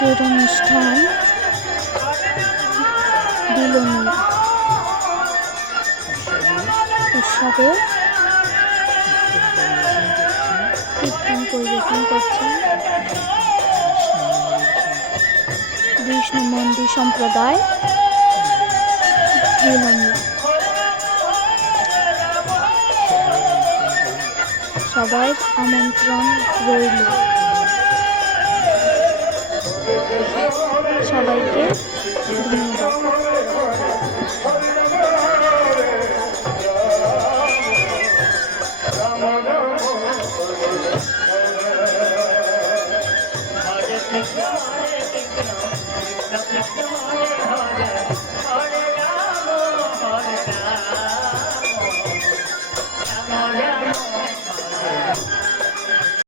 আজকের অনুষ্ঠান বিলনী উৎসবে কীর্তন পরিবেশন করছেন বিষ্ণু মন্দির সম্প্রদায় বিলনী। সবাই আমন্ত্রণ রইল। সবাইকে ধন্যবাদ।